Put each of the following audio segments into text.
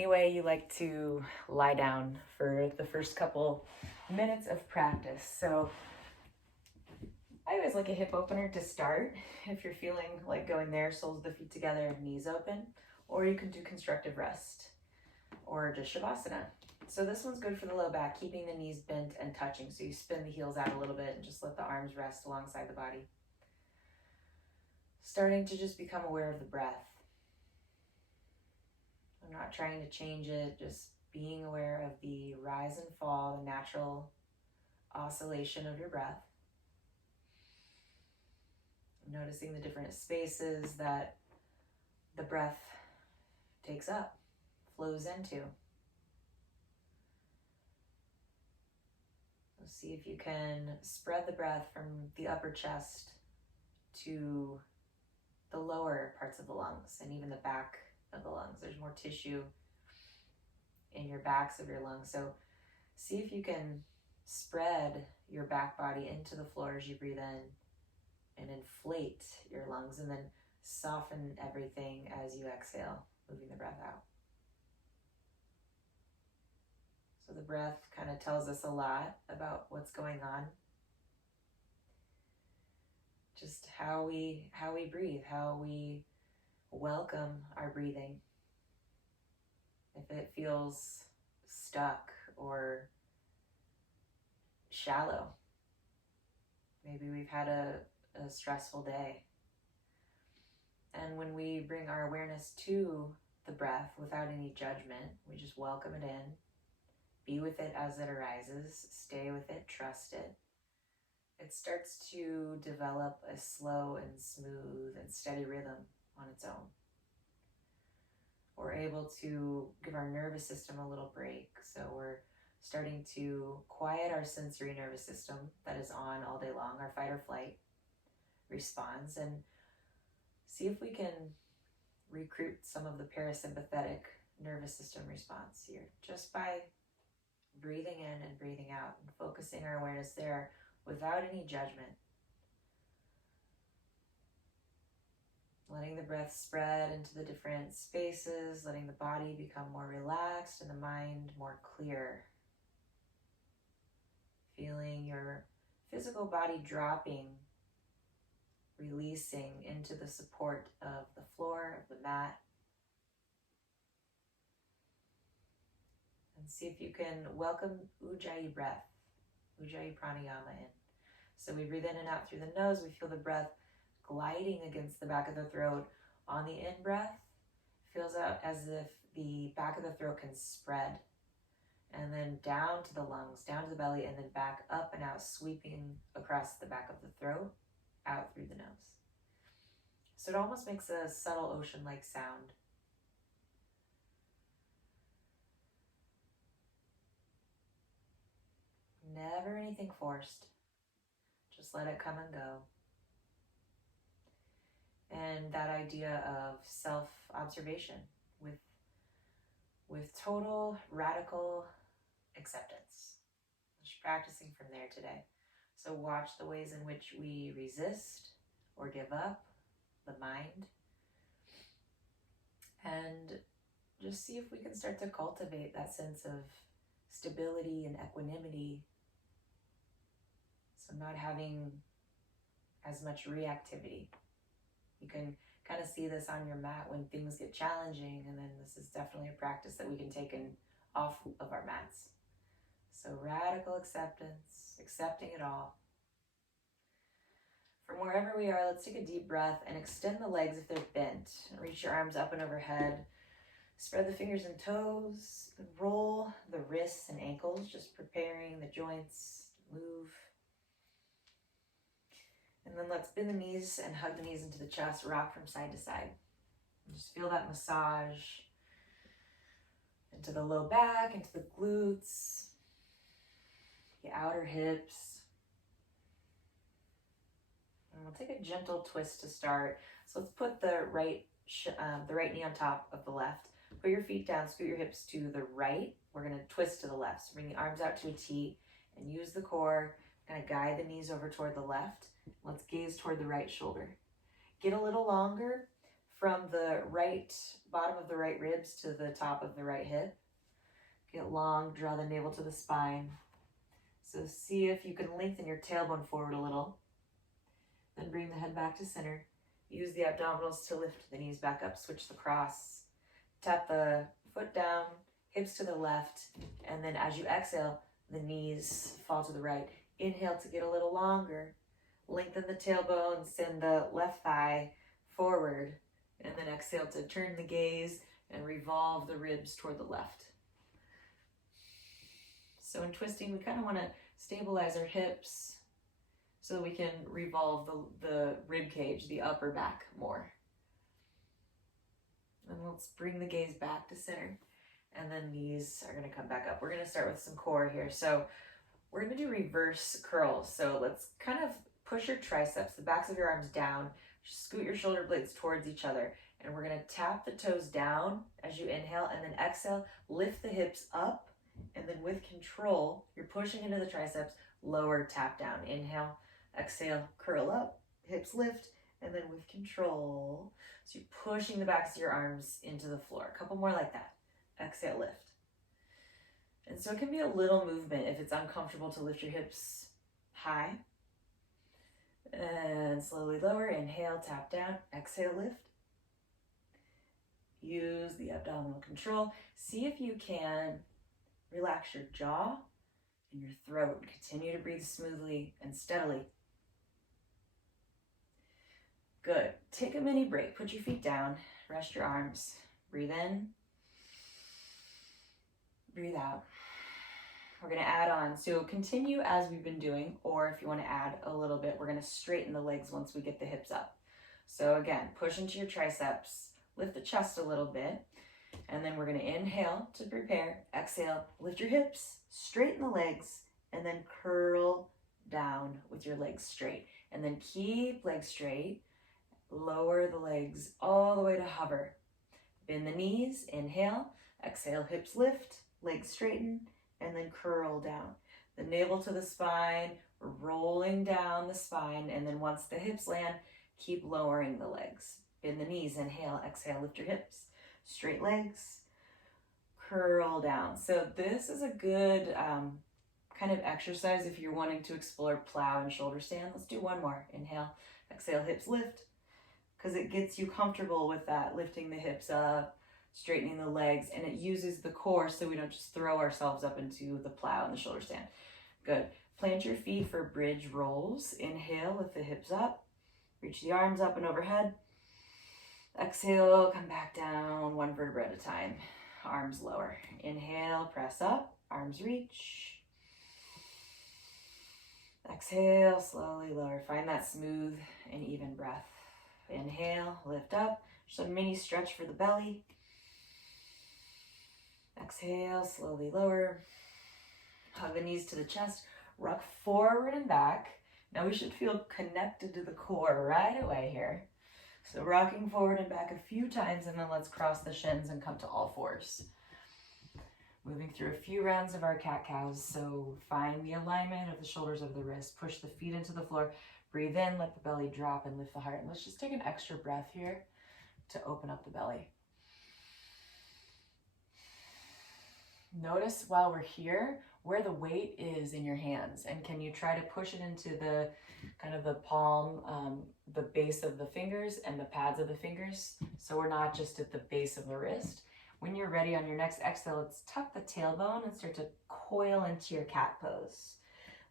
Any way you like to lie down for the first couple minutes of practice. So I always like a hip opener to start. If you're feeling like going there, soles of the feet together, knees open, or you can do constructive rest or just Shavasana. So this one's good for the low back, keeping the knees bent and touching. So you spin the heels out a little bit and just let the arms rest alongside the body. Starting to just become aware of the breath. I'm not trying to change it, just being aware of the rise and fall, the natural oscillation of your breath. Noticing the different spaces that the breath takes up, flows into. So see if you can spread the breath from the upper chest to the lower parts of the lungs and even the back of the lungs. There's more tissue in your backs of your lungs. So see if you can spread your back body into the floor as you breathe in and inflate your lungs, and then soften everything as you exhale, moving the breath out. So the breath kind of tells us a lot about what's going on. Just how we breathe, how we welcome our breathing. If it feels stuck or shallow, maybe we've had a stressful day. And when we bring our awareness to the breath without any judgment, we just welcome it in, be with it as it arises, stay with it, trust it. It starts to develop a slow and smooth and steady rhythm on its own. We're able to give our nervous system a little break. So we're starting to quiet our sensory nervous system that is on all day long, our fight or flight response, and see if we can recruit some of the parasympathetic nervous system response here just by breathing in and breathing out and focusing our awareness there without any judgment. Letting the breath spread into the different spaces, letting the body become more relaxed and the mind more clear. Feeling your physical body dropping, releasing into the support of the floor, of the mat. And see if you can welcome Ujjayi breath, Ujjayi pranayama in. So we breathe in and out through the nose. We feel the breath gliding against the back of the throat. On the in-breath, feels out as if the back of the throat can spread. And then down to the lungs, down to the belly, and then back up and out, sweeping across the back of the throat, out through the nose. So it almost makes a subtle ocean-like sound. Never anything forced. Just let it come and go. And that idea of self-observation with total radical acceptance. Just practicing from there today. So watch the ways in which we resist or give up the mind. And just see if we can start to cultivate that sense of stability and equanimity. So not having as much reactivity. You can kind of see this on your mat when things get challenging, and then this is definitely a practice that we can take off of our mats. So radical acceptance, accepting it all. From wherever we are, let's take a deep breath and extend the legs if they're bent. Reach your arms up and overhead. Spread the fingers and toes. Roll the wrists and ankles, just preparing the joints to move. And then let's bend the knees and hug the knees into the chest, rock from side to side. And just feel that massage into the low back, into the glutes, the outer hips. And we'll take a gentle twist to start. So let's put the right knee on top of the left. Put your feet down, scoot your hips to the right. We're going to twist to the left. So bring the arms out to a T and use the core, kind of guide the knees over toward the left. Let's gaze toward the right shoulder. Get a little longer. from the right bottom of the right ribs to the top of the right hip. Get long, draw the navel to the spine. So see if you can lengthen your tailbone forward a little. Then bring the head back to center. Use the abdominals to lift the knees back up. Switch the cross. Tap the foot down, hips to the left, and then as you exhale, the knees fall to the right. Inhale to get a little longer. Lengthen the tailbone, send the left thigh forward, and then exhale to turn the gaze and revolve the ribs toward the left. So in twisting, we kind of want to stabilize our hips so that we can revolve the rib cage, the upper back more. And let's bring the gaze back to center. And then knees are going to come back up. We're going to start with some core here. So we're going to do reverse curls. So let's kind of push your triceps, the backs of your arms down. Scoot your shoulder blades towards each other. And we're going to tap the toes down as you inhale. And then exhale, lift the hips up. And then with control, you're pushing into the triceps, lower, tap down. Inhale, exhale, curl up, hips lift. And then with control, so you're pushing the backs of your arms into the floor. A couple more like that. Exhale, lift. And so it can be a little movement if it's uncomfortable to lift your hips high. And slowly lower. Inhale, tap down. Exhale, lift. Use the abdominal control. See if you can relax your jaw and your throat. Continue to breathe smoothly and steadily. Good. Take a mini break. Put your feet down. Rest your arms. Breathe in. Breathe out. We're going to add on. So continue as we've been doing, or if you want to add a little bit, we're going to straighten the legs once we get the hips up. So again, push into your triceps. Lift the chest a little bit. And then we're going to inhale to prepare. Exhale. Lift your hips. Straighten the legs. And then curl down with your legs straight. And then keep legs straight. Lower the legs all the way to hover. Bend the knees, inhale, exhale, hips lift, legs straighten, and then curl down. The navel to the spine, rolling down the spine, and then once the hips land, keep lowering the legs. Bend the knees, inhale, exhale, lift your hips, straight legs, curl down. So this is a good kind of exercise if you're wanting to explore plow and shoulder stand. Let's do one more. Inhale, exhale, hips lift. Because it gets you comfortable with that, lifting the hips up, straightening the legs, and it uses the core so we don't just throw ourselves up into the plow and the shoulder stand. Good. Plant your feet for bridge rolls. Inhale, lift the hips up, reach the arms up and overhead. Exhale, come back down, one vertebra at a time. Arms lower. Inhale, press up, arms reach. Exhale, slowly lower. Find that smooth and even breath. Inhale, lift up, just a mini stretch for the belly. Exhale, slowly lower. Hug the knees to the chest, rock forward and back. Now we should feel connected to the core right away here. So rocking forward and back a few times, and then let's cross the shins and come to all fours. Moving through a few rounds of our cat-cows. So find the alignment of the shoulders of the wrist. Push the feet into the floor. Breathe in, let the belly drop, and lift the heart. And let's just take an extra breath here to open up the belly. Notice while we're here where the weight is in your hands, and can you try to push it into the kind of the palm, the base of the fingers and the pads of the fingers, so we're not just at the base of the wrist. When you're ready on your next exhale, let's tuck the tailbone and start to coil into your cat pose.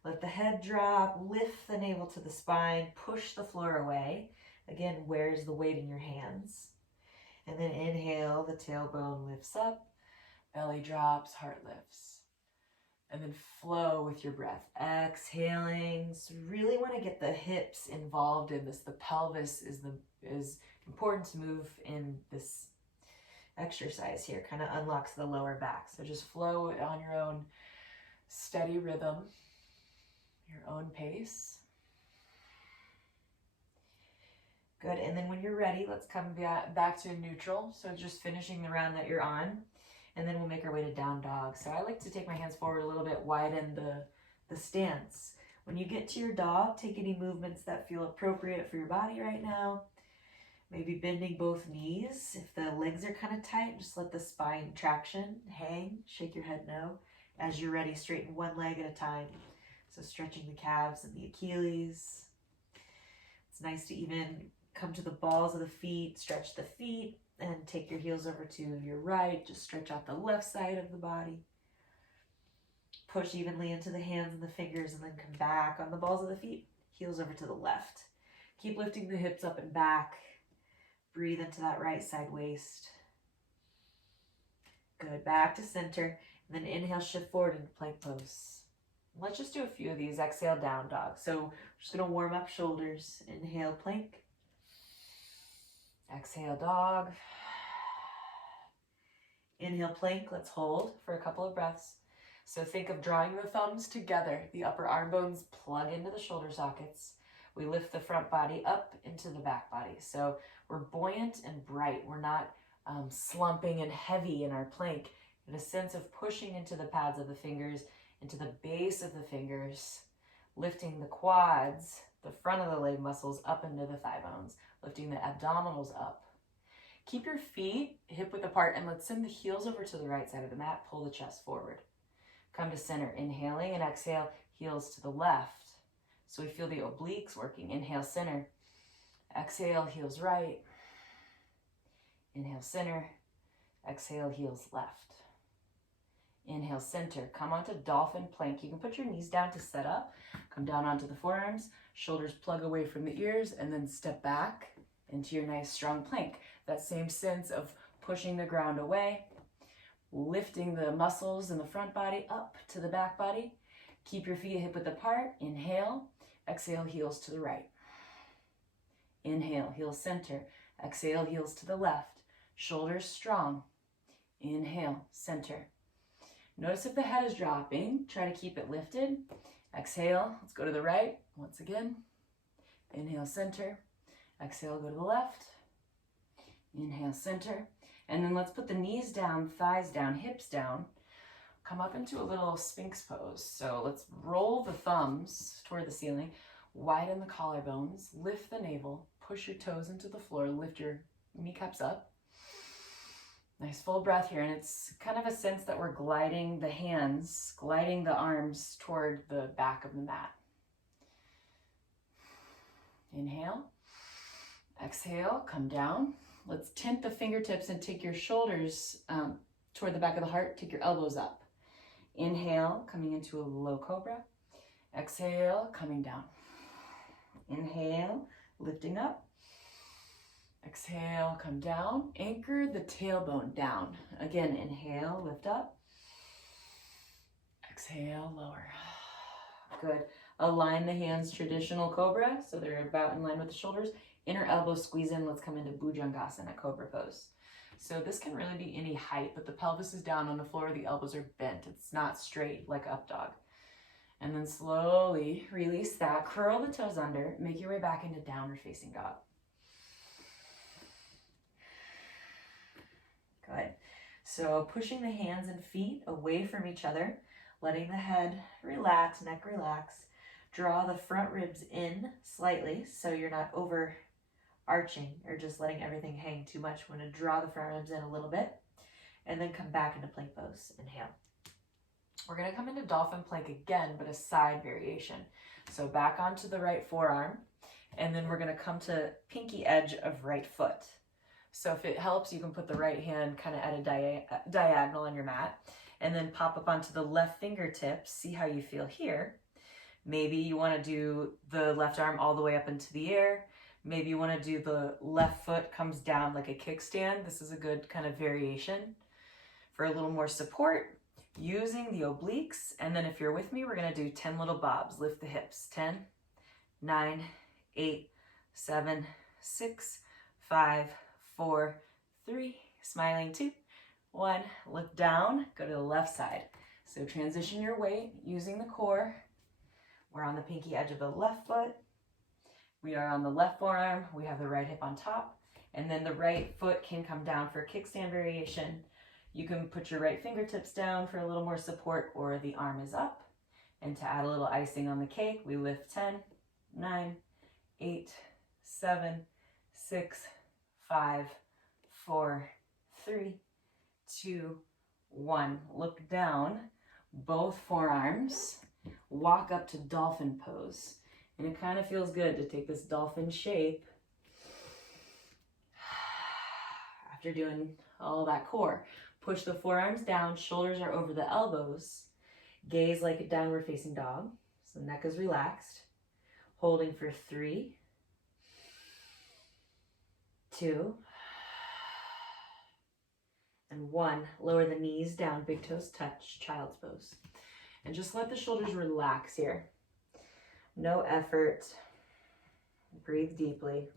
Let the head drop, lift the navel to the spine, push the floor away. Again, where's the weight in your hands? And then inhale, the tailbone lifts up, belly drops, heart lifts. And then flow with your breath. Exhaling. So really want to get the hips involved in this. The pelvis is important to move in this exercise here. Kind of unlocks the lower back. So just flow on your own steady rhythm. Your own pace. Good, and then when you're ready, let's come back to neutral. So just finishing the round that you're on, and then we'll make our way to down dog. So I like to take my hands forward a little bit, widen the stance. When you get to your dog, take any movements that feel appropriate for your body right now. Maybe bending both knees. If the legs are kind of tight, just let the spine traction hang. Shake your head no. As you're ready, straighten one leg at a time. So stretching the calves and the Achilles. It's nice to even come to the balls of the feet, stretch the feet, and take your heels over to your right. Just stretch out the left side of the body. Push evenly into the hands and the fingers, and then come back on the balls of the feet. Heels over to the left. Keep lifting the hips up and back. Breathe into that right side waist. Good. Back to center. And then inhale, shift forward into plank pose. Let's just do a few of these. Exhale, down dog. So we're just going to warm up shoulders. Inhale, plank. Exhale, dog. Inhale, plank. Let's hold for a couple of breaths. So think of drawing the thumbs together. The upper arm bones plug into the shoulder sockets. We lift the front body up into the back body. So we're buoyant and bright. We're not slumping and heavy in our plank. In a sense of pushing into the pads of the fingers, into the base of the fingers, lifting the quads, the front of the leg muscles up into the thigh bones, lifting the abdominals up. Keep your feet hip width apart, and let's send the heels over to the right side of the mat. Pull the chest forward. Come to center, inhaling, and exhale, heels to the left. So we feel the obliques working. Inhale, center. Exhale, heels right. Inhale, center. Exhale, heels left. Inhale, center. Come onto dolphin plank. You can put your knees down to set up. Come down onto the forearms. Shoulders plug away from the ears, and then step back into your nice strong plank. That same sense of pushing the ground away, lifting the muscles in the front body up to the back body. Keep your feet hip width apart. Inhale. Exhale, heels to the right. Inhale, heels center. Exhale, heels to the left. Shoulders strong. Inhale, center. Notice if the head is dropping, try to keep it lifted. Exhale, let's go to the right once again. Inhale, center. Exhale, go to the left. Inhale, center. And then let's put the knees down, thighs down, hips down. Come up into a little Sphinx pose. So let's roll the thumbs toward the ceiling, widen the collarbones, lift the navel, push your toes into the floor, lift your kneecaps up. Nice full breath here, and it's kind of a sense that we're gliding the hands, gliding the arms toward the back of the mat. Inhale, exhale, come down. Let's tint the fingertips and take your shoulders toward the back of the heart, take your elbows up. Inhale, coming into a low cobra. Exhale, coming down. Inhale, lifting up. Exhale, come down. Anchor the tailbone down. Again, inhale, lift up. Exhale, lower. Good. Align the hands, traditional cobra, so they're about in line with the shoulders. Inner elbow squeeze in. Let's come into Bhujangasana, cobra pose. So this can really be any height, but the pelvis is down on the floor, the elbows are bent. It's not straight like up dog. And then slowly release that. Curl the toes under. Make your way back into downward facing dog. Good. So pushing the hands and feet away from each other, letting the head relax, neck relax. Draw the front ribs in slightly so you're not overarching or just letting everything hang too much. We're going to draw the front ribs in a little bit and then come back into plank pose. Inhale. We're going to come into dolphin plank again, but a side variation. So back onto the right forearm, and then we're going to come to pinky edge of right foot. So if it helps, you can put the right hand kind of at a diagonal on your mat, and then pop up onto the left fingertips. See how you feel here. Maybe you want to do the left arm all the way up into the air. Maybe you want to do the left foot comes down like a kickstand. This is a good kind of variation for a little more support using the obliques. And then if you're with me, we're going to do 10 little bobs. Lift the hips. 10, 9, 8, 7, 6, 5, 4, 3, smiling 2, 1. Look down, go to the left side. So transition your weight using the core. We're on the pinky edge of the left foot. We are on the left forearm. We have the right hip on top. And then the right foot can come down for a kickstand variation. You can put your right fingertips down for a little more support, or the arm is up. And to add a little icing on the cake, we lift 10, 9, 8, 7, 6, 5, 4, 3, 2, 1. Look down, both forearms. Walk up to dolphin pose. And it kind of feels good to take this dolphin shape after doing all that core. Push the forearms down, shoulders are over the elbows. Gaze like a downward facing dog. So neck is relaxed. Holding for 3, 2, and 1. Lower the knees down, big toes touch, child's pose. And just let the shoulders relax here. No effort. Breathe deeply.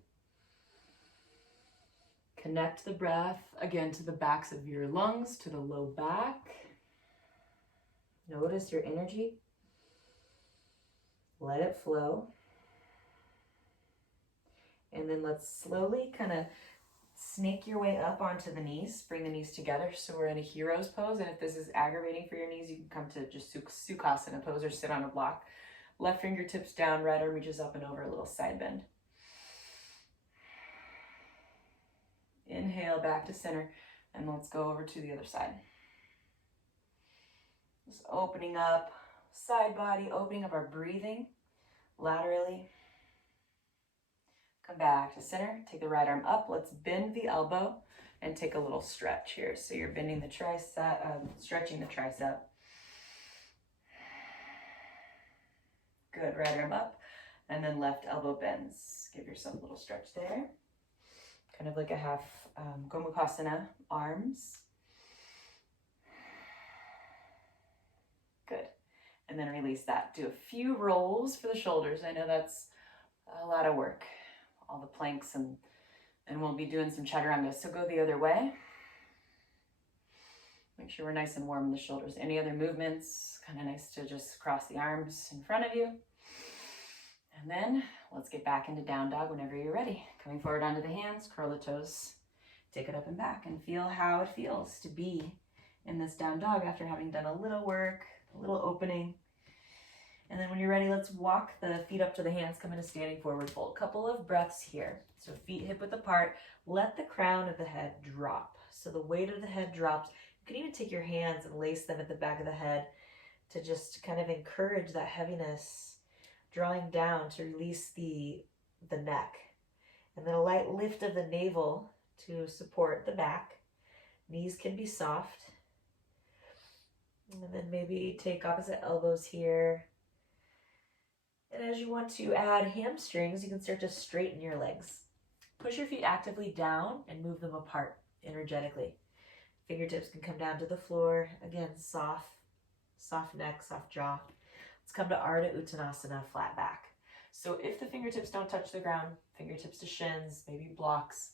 Connect the breath again to the backs of your lungs, to the low back. Notice your energy. Let it flow. And then let's slowly kind of snake your way up onto the knees. Bring the knees together so we're in a hero's pose. And if this is aggravating for your knees, you can come to just Sukhasana pose or sit on a block. Left fingertips down, right arm reaches up and over, a little side bend. Inhale back to center, and let's go over to the other side. Just opening up side body, opening up our breathing laterally. Come back to center, take the right arm up. Let's bend the elbow and take a little stretch here. So you're bending the tricep, stretching the tricep. Good, right arm up, and then left elbow bends. Give yourself a little stretch there. Kind of like a half Gomukhasana arms. Good. And then release that. Do a few rolls for the shoulders. I know that's a lot of work. All the planks and we'll be doing some chaturanga. So go the other way. Make sure we're nice and warm in the shoulders. Any other movements? Kind of nice to just cross the arms in front of you. And then let's get back into down dog whenever you're ready. Coming forward onto the hands, curl the toes, take it up and back, and feel how it feels to be in this down dog after having done a little work, a little opening. And then when you're ready, let's walk the feet up to the hands, come into standing forward fold. Couple of breaths here. So feet hip width apart. Let the crown of the head drop. So the weight of the head drops. You can even take your hands and lace them at the back of the head to just kind of encourage that heaviness, drawing down to release the neck. And then a light lift of the navel to support the back. Knees can be soft. And then maybe take opposite elbows here. And as you want to add hamstrings, you can start to straighten your legs. Push your feet actively down and move them apart energetically. Fingertips can come down to the floor. Again, soft neck, soft jaw. Let's come to Ardha Uttanasana, flat back. So if the fingertips don't touch the ground, fingertips to shins, maybe blocks.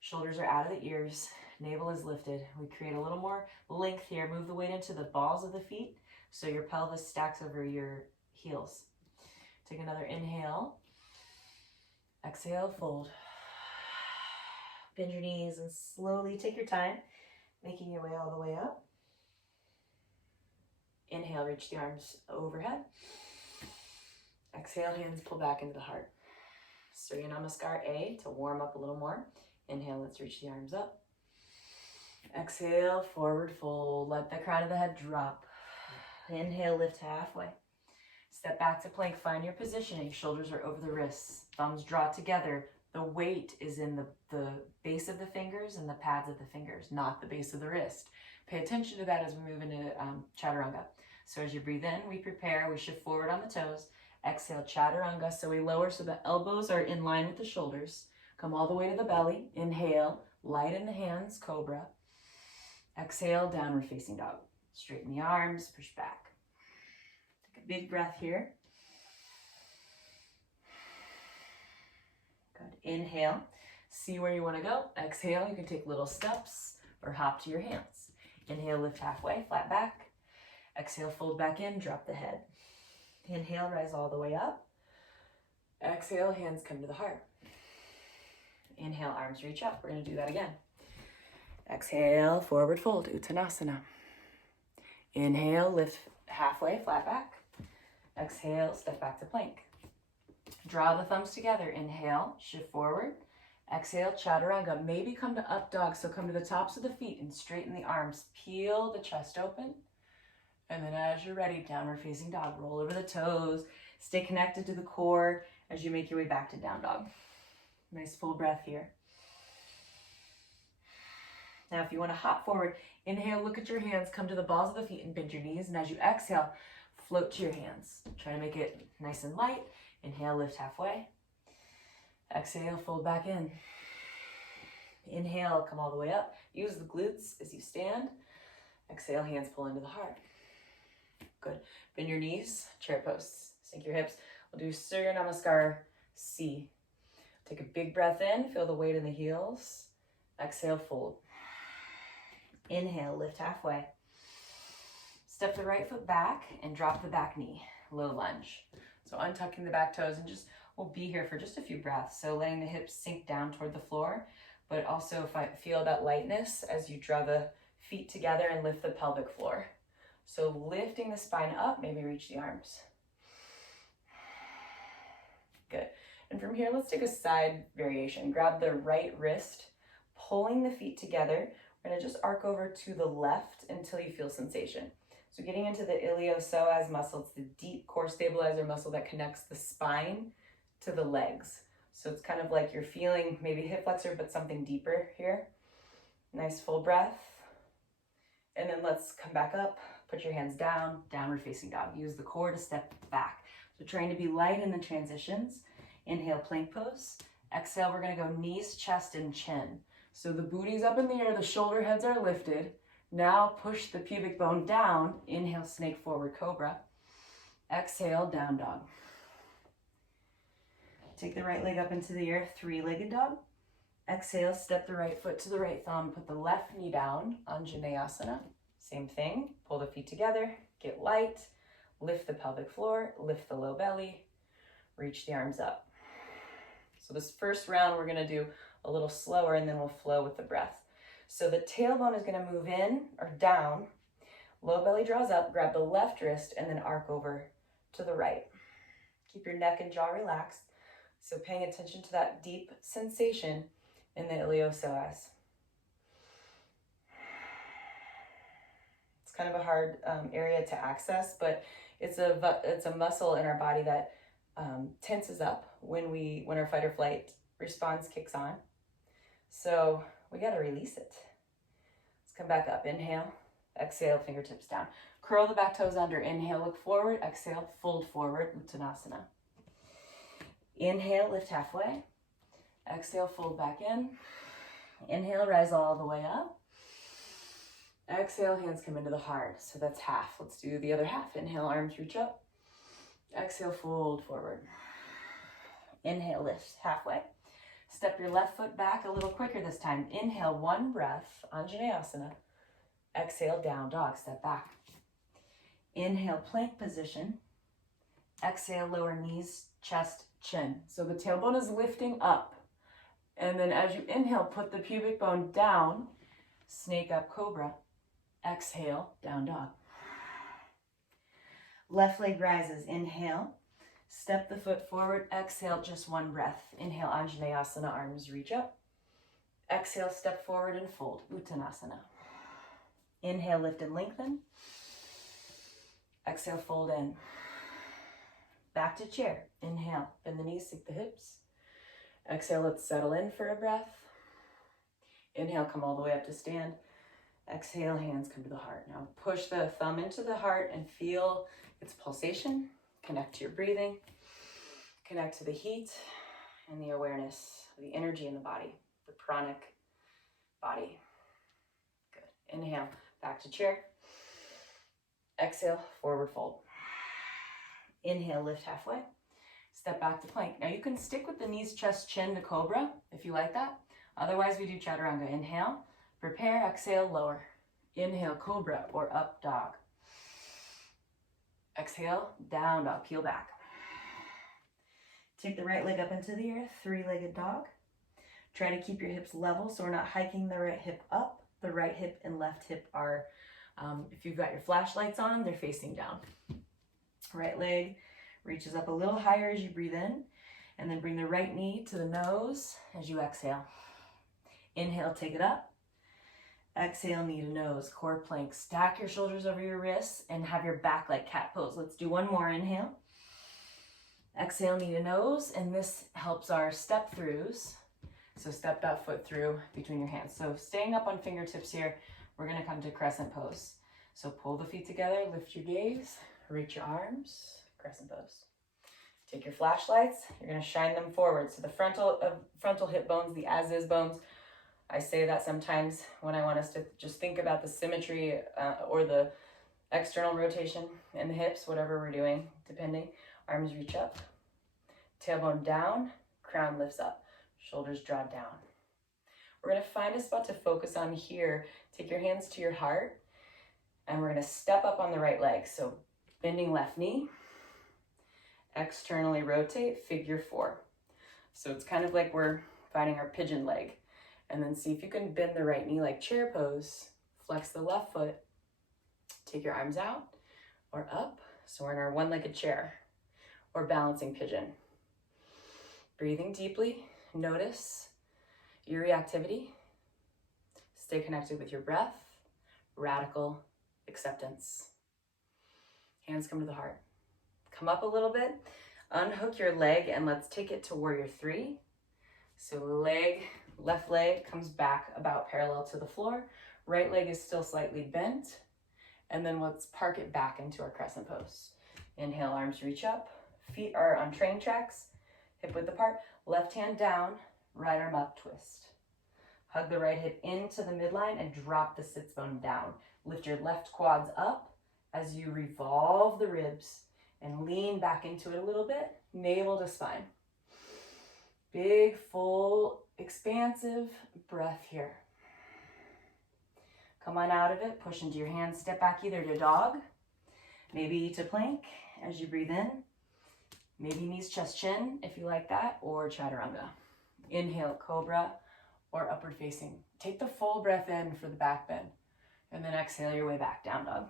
Shoulders are out of the ears. Navel is lifted. We create a little more length here. Move the weight into the balls of the feet so your pelvis stacks over your heels. Take another inhale. Exhale, fold. Bend your knees and slowly take your time, making your way all the way up. Inhale, reach the arms overhead. Exhale, hands pull back into the heart. Surya Namaskar A to warm up a little more. Inhale, let's reach the arms up. Exhale, forward fold. Let the crown of the head drop. Inhale, lift halfway. Step back to plank, find your positioning. Shoulders are over the wrists. Thumbs draw together. The weight is in the base of the fingers and the pads of the fingers, not the base of the wrist. Pay attention to that as we move into chaturanga. So as you breathe in, we prepare, we shift forward on the toes. Exhale, chaturanga. So we lower so the elbows are in line with the shoulders. Come all the way to the belly. Inhale, light in the hands, cobra. Exhale, downward facing dog. Straighten the arms, push back. Take a big breath here. Good. Inhale, see where you want to go. Exhale, you can take little steps or hop to your hands. Inhale, lift halfway, flat back. Exhale, fold back in, drop the head. Inhale, rise all the way up. Exhale, hands come to the heart. Inhale, arms reach up. We're going to do that again. Exhale, forward fold, Uttanasana. Inhale, lift halfway, flat back. Exhale, step back to plank. Draw the thumbs together. Inhale, shift forward. Exhale, chaturanga. Maybe come to up dog, so come to the tops of the feet and straighten the arms. Peel the chest open. And then as you're ready, downward facing dog. Roll over the toes. Stay connected to the core as you make your way back to down dog. Nice full breath here. Now, if you want to hop forward, inhale, look at your hands, come to the balls of the feet and bend your knees. And as you exhale, float to your hands. Try to make it nice and light. Inhale, lift halfway. Exhale, fold back in. Inhale, come all the way up. Use the glutes as you stand. Exhale, hands pull into the heart. Good. Bend your knees, chair pose. Sink your hips. We'll do Surya Namaskar C. Take a big breath in, feel the weight in the heels. Exhale, fold. Inhale, lift halfway. Step the right foot back and drop the back knee. Low lunge. So untucking the back toes and just, we'll be here for just a few breaths. So letting the hips sink down toward the floor, but also feel that lightness as you draw the feet together and lift the pelvic floor. So lifting the spine up, maybe reach the arms. Good. And from here, let's take a side variation. Grab the right wrist, pulling the feet together. We're gonna just arc over to the left until you feel sensation. So getting into the iliopsoas muscle, it's the deep core stabilizer muscle that connects the spine to the legs. So it's kind of like you're feeling maybe hip flexor, but something deeper here. Nice full breath. And then let's come back up, put your hands down, downward facing dog. Use the core to step back. So trying to be light in the transitions. Inhale, plank pose. Exhale, we're gonna go knees, chest, and chin. So the booty's up in the air, the shoulder heads are lifted. Now push the pubic bone down. Inhale, snake forward cobra. Exhale, down dog. Take the right leg up into the air, three-legged dog. Exhale, step the right foot to the right thumb, put the left knee down, Anjaneyasana. Same thing, pull the feet together, get light, lift the pelvic floor, lift the low belly, reach the arms up. So this first round, we're gonna do a little slower and then we'll flow with the breath. So the tailbone is gonna move in or down, low belly draws up, grab the left wrist and then arc over to the right. Keep your neck and jaw relaxed. So paying attention to that deep sensation in the iliopsoas. It's kind of a hard area to access, but it's a muscle in our body that tenses up when our fight or flight response kicks on. So we got to release it. Let's come back up. Inhale, exhale, fingertips down. Curl the back toes under. Inhale, look forward. Exhale, fold forward, Uttanasana. Inhale, lift halfway. Exhale, fold back in. Inhale, rise all the way up. Exhale, hands come into the heart. So that's half. Let's do the other half. Inhale, arms reach up. Exhale, fold forward. Inhale, lift halfway. Step your left foot back a little quicker this time. Inhale, one breath, Anjaneyasana. Exhale, down dog, step back. Inhale, plank position. Exhale, lower knees, chest, chin. So the tailbone is lifting up. And then as you inhale, put the pubic bone down, snake up cobra. Exhale, down dog. Left leg rises, inhale. Step the foot forward, exhale, just one breath. Inhale, Anjaneyasana, arms reach up. Exhale, step forward and fold, Uttanasana. Inhale, lift and lengthen. Exhale, fold in. Back to chair. Inhale, bend the knees, sink the hips. Exhale, let's settle in for a breath. Inhale, come all the way up to stand. Exhale, hands come to the heart. Now push the thumb into the heart and feel its pulsation. Connect to your breathing. Connect to the heat and the awareness of the energy in the body, the pranic body. Good. Inhale, back to chair. Exhale, forward fold. Inhale, lift halfway. Step back to plank. Now you can stick with the knees, chest, chin to cobra if you like that. Otherwise, we do chaturanga. Inhale, prepare, exhale, lower. Inhale, cobra or up dog. Exhale, down dog, peel back. Take the right leg up into the air, three-legged dog. Try to keep your hips level so we're not hiking the right hip up. The right hip and left hip are, if you've got your flashlights on, they're facing down. Right leg reaches up a little higher as you breathe in. And then bring the right knee to the nose as you exhale. Inhale, take it up. Exhale, knee to nose, core plank. Stack your shoulders over your wrists and have your back like cat pose. Let's do one more. Inhale. Exhale, knee to nose, and this helps our step throughs. So step that foot through between your hands. So staying up on fingertips here, we're gonna come to crescent pose. So pull the feet together, lift your gaze, reach your arms, crescent pose. Take your flashlights, you're gonna shine them forward. So the frontal hip bones, the as-is bones, I say that sometimes when I want us to just think about the symmetry or the external rotation in the hips, whatever we're doing, depending. Arms reach up, tailbone down, crown lifts up, shoulders draw down. We're gonna find a spot to focus on here. Take your hands to your heart, and we're gonna step up on the right leg. So bending left knee, externally rotate, figure four. So it's kind of like we're finding our pigeon leg. And then see if you can bend the right knee like chair pose, flex the left foot, take your arms out or up. So we're in our one-legged chair or balancing pigeon. Breathing deeply, notice your reactivity. Stay connected with your breath, radical acceptance. Hands come to the heart. Come up a little bit, unhook your leg, and let's take it to warrior three. So left leg comes back about parallel to the floor. Right leg is still slightly bent. And then let's park it back into our crescent pose. Inhale, arms reach up. Feet are on train tracks, hip width apart. Left hand down, right arm up, twist. Hug the right hip into the midline and drop the sits bone down. Lift your left quads up as you revolve the ribs and lean back into it a little bit, navel to spine. Big, full, expansive breath here. Come on out of it, push into your hands, step back either to dog, maybe to plank as you breathe in, maybe knees, chest, chin if you like that, or chaturanga. Inhale, cobra or upward facing. Take the full breath in for the back bend, and then exhale your way back, down dog.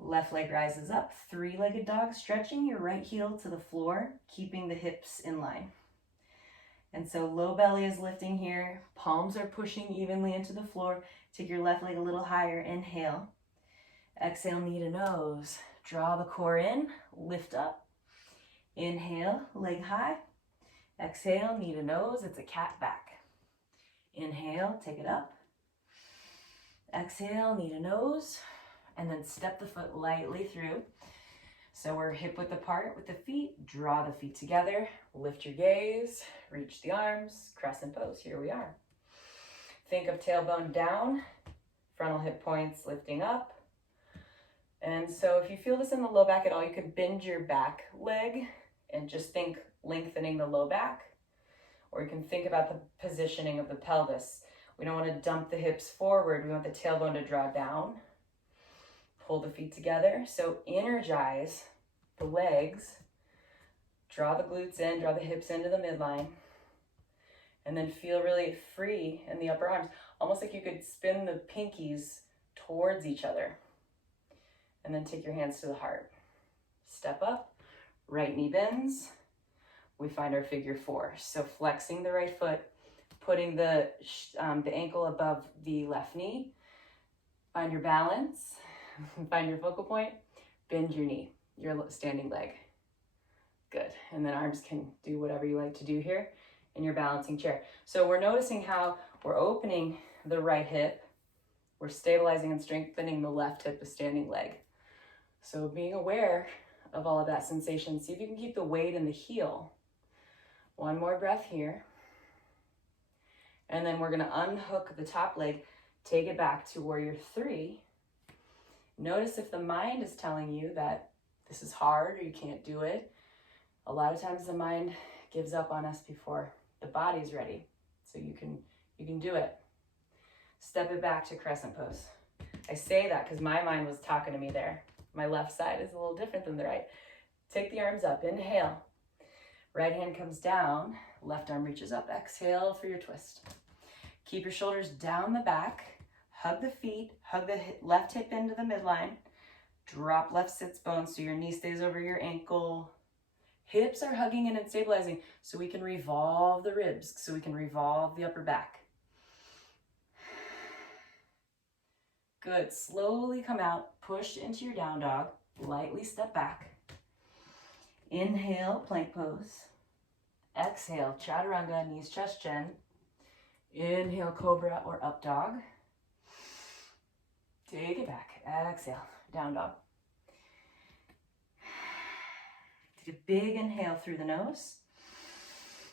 Left leg rises up, three-legged dog, stretching your right heel to the floor, keeping the hips in line. And so low belly is lifting here, palms are pushing evenly into the floor. Take your left leg a little higher, inhale. Exhale, knee to nose. Draw the core in, lift up. Inhale, leg high. Exhale, knee to nose, it's a cat back. Inhale, take it up. Exhale, knee to nose. And then step the foot lightly through. So we're hip width apart with the feet, draw the feet together, lift your gaze, reach the arms, crescent pose, here we are. Think of tailbone down, frontal hip points lifting up. And so if you feel this in the low back at all, you can bend your back leg and just think lengthening the low back. Or you can think about the positioning of the pelvis. We don't want to dump the hips forward, we want the tailbone to draw down. Pull the feet together. So energize the legs. Draw the glutes in, draw the hips into the midline. And then feel really free in the upper arms. Almost like you could spin the pinkies towards each other. And then take your hands to the heart. Step up, right knee bends. We find our figure four. So flexing the right foot, putting the ankle above the left knee. Find your balance. Find your focal point, bend your knee, your standing leg. Good, and then arms can do whatever you like to do here in your balancing chair. So we're noticing how we're opening the right hip, we're stabilizing and strengthening the left hip, the standing leg. So being aware of all of that sensation, see if you can keep the weight in the heel. One more breath here. And then we're gonna unhook the top leg, take it back to warrior three. Notice if the mind is telling you that this is hard or you can't do it. A lot of times the mind gives up on us before the body's ready. So you can do it. Step it back to crescent pose. I say that because my mind was talking to me there. My left side is a little different than the right. Take the arms up, inhale. Right hand comes down, left arm reaches up. Exhale for your twist. Keep your shoulders down the back. Hug the feet, hug the left hip into the midline. Drop left sits bone so your knee stays over your ankle. Hips are hugging in and stabilizing so we can revolve the ribs, so we can revolve the upper back. Good. Slowly come out, push into your down dog, lightly step back. Inhale, plank pose. Exhale, chaturanga, knees, chest, chin. Inhale, cobra or up dog. Take it back. Exhale, down dog. Take a big inhale through the nose.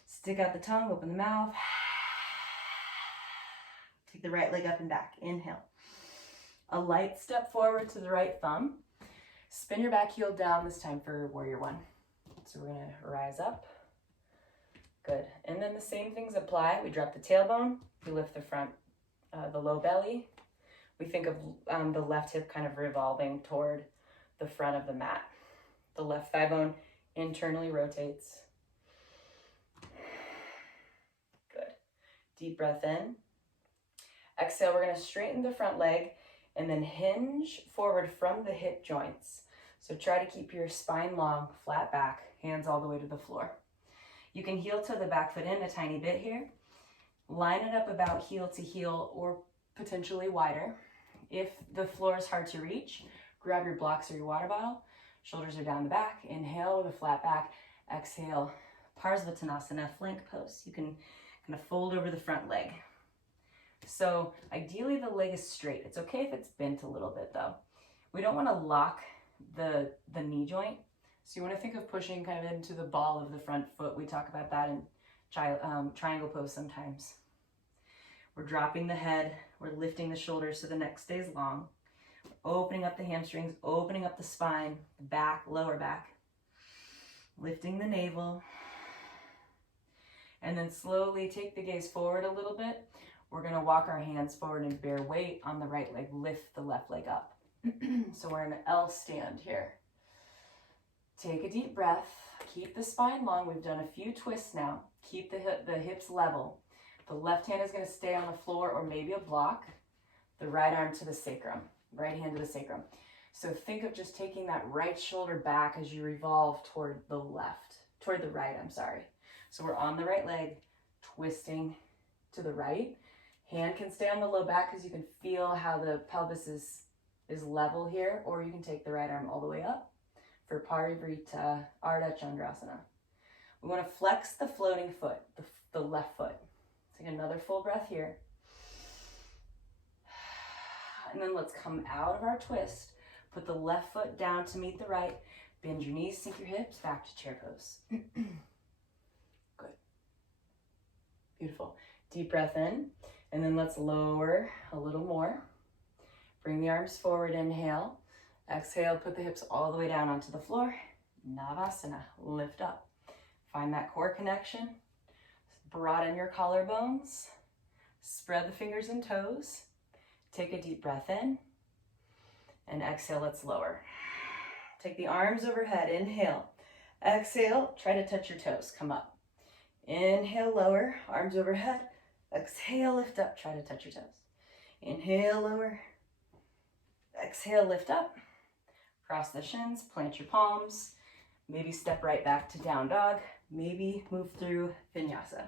Stick out the tongue, open the mouth. Take the right leg up and back. Inhale. A light step forward to the right thumb. Spin your back heel down this time for warrior one. So we're going to rise up. Good. And then the same things apply. We drop the tailbone. We lift the front, the low belly. We think of the left hip kind of revolving toward the front of the mat. The left thigh bone internally rotates. Good. Deep breath in. Exhale, we're going to straighten the front leg and then hinge forward from the hip joints. So try to keep your spine long, flat back, hands all the way to the floor. You can heel toe the back foot in a tiny bit here. Line it up about heel to heel or potentially wider. If the floor is hard to reach, grab your blocks or your water bottle. Shoulders are down the back. Inhale with a flat back. Exhale, Parsvatanasana, flank pose. You can kind of fold over the front leg. So ideally the leg is straight. It's okay if it's bent a little bit though. We don't want to lock the knee joint. So you want to think of pushing kind of into the ball of the front foot. We talk about that in triangle pose sometimes. We're dropping the head. We're lifting the shoulders so the neck stays long. We're opening up the hamstrings, opening up the spine, the back, lower back. Lifting the navel. And then slowly take the gaze forward a little bit. We're going to walk our hands forward and bear weight on the right leg. Lift the left leg up. So we're in an L stand here. Take a deep breath. Keep the spine long. We've done a few twists now. Keep the hips level. The left hand is going to stay on the floor or maybe a block. The right arm to the sacrum. Right hand to the sacrum. So think of just taking that right shoulder back as you revolve toward the right, I'm sorry. So we're on the right leg, twisting to the right. Hand can stay on the low back because you can feel how the pelvis is level here, or you can take the right arm all the way up for Parivrita Ardha Chandrasana. We want to flex the floating foot, the left foot. Take another full breath here. And then let's come out of our twist. Put the left foot down to meet the right. Bend your knees, sink your hips, back to chair pose. Good. Beautiful. Deep breath in. And then let's lower a little more. Bring the arms forward, inhale. Exhale, put the hips all the way down onto the floor. Navasana, lift up. Find that core connection. Broaden your collarbones. Spread the fingers and toes. Take a deep breath in. And exhale, let's lower. Take the arms overhead, inhale. Exhale, try to touch your toes, come up. Inhale, lower, arms overhead. Exhale, lift up, try to touch your toes. Inhale, lower. Exhale, lift up. Cross the shins, plant your palms. Maybe step right back to down dog. Maybe move through vinyasa.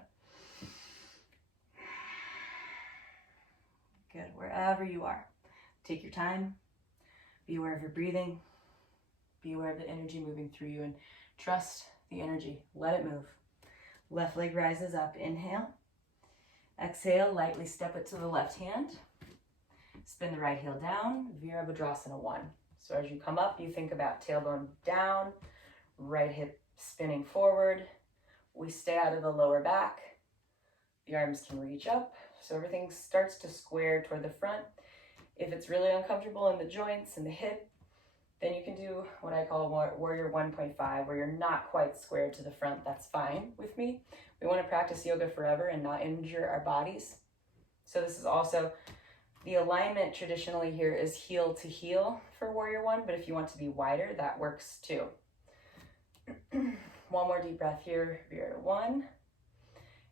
Good, wherever you are. Take your time. Be aware of your breathing. Be aware of the energy moving through you and trust the energy. Let it move. Left leg rises up. Inhale. Exhale, lightly step it to the left hand. Spin the right heel down. Virabhadrasana 1. So as you come up, you think about tailbone down, right hip spinning forward. We stay out of the lower back. The arms can reach up. So everything starts to square toward the front. If it's really uncomfortable in the joints and the hip, then you can do what I call warrior 1.5, where you're not quite squared to the front. That's fine with me. We want to practice yoga forever and not injure our bodies. So this is also, the alignment traditionally here is heel to heel for warrior 1, but if you want to be wider, that works too. One more deep breath here, warrior 1.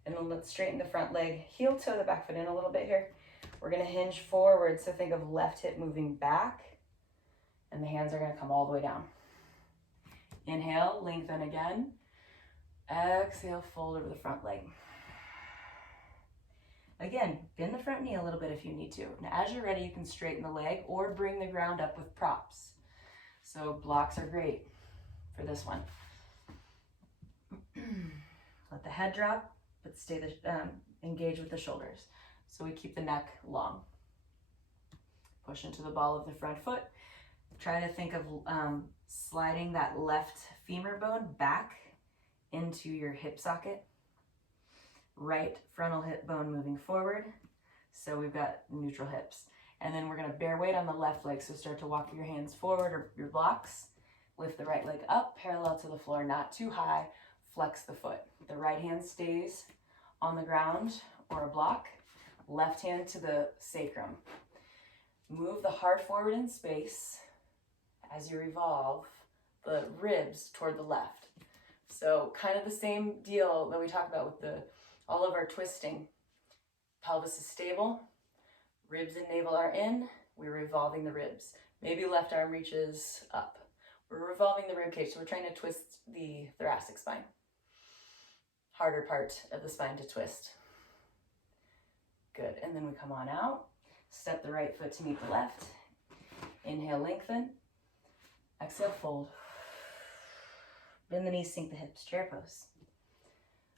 And then let's straighten the front leg, heel toe the back foot in a little bit here. We're going to hinge forward, so think of left hip moving back, and the hands are going to come all the way down. Inhale, lengthen again. Exhale, fold over the front leg. Again, bend the front knee a little bit if you need to. And as you're ready, you can straighten the leg or bring the ground up with props. So blocks are great for this one. Let the head drop, but stay engage with the shoulders. So we keep the neck long. Push into the ball of the front foot. Try to think of sliding that left femur bone back into your hip socket. Right frontal hip bone moving forward. So we've got neutral hips. And then we're gonna bear weight on the left leg. So start to walk your hands forward or your blocks. Lift the right leg up, parallel to the floor, not too high. Flex the foot. The right hand stays on the ground or a block. Left hand to the sacrum. Move the heart forward in space as you revolve the ribs toward the left. So kind of the same deal that we talked about with all of our twisting. Pelvis is stable, ribs and navel are in, we're revolving the ribs. Maybe left arm reaches up. We're revolving the rib cage, so we're trying to twist the thoracic spine. Harder part of the spine to twist. Good, and then we come on out. Step the right foot to meet the left. Inhale, lengthen. Exhale, fold. Bend the knees, sink the hips, chair pose.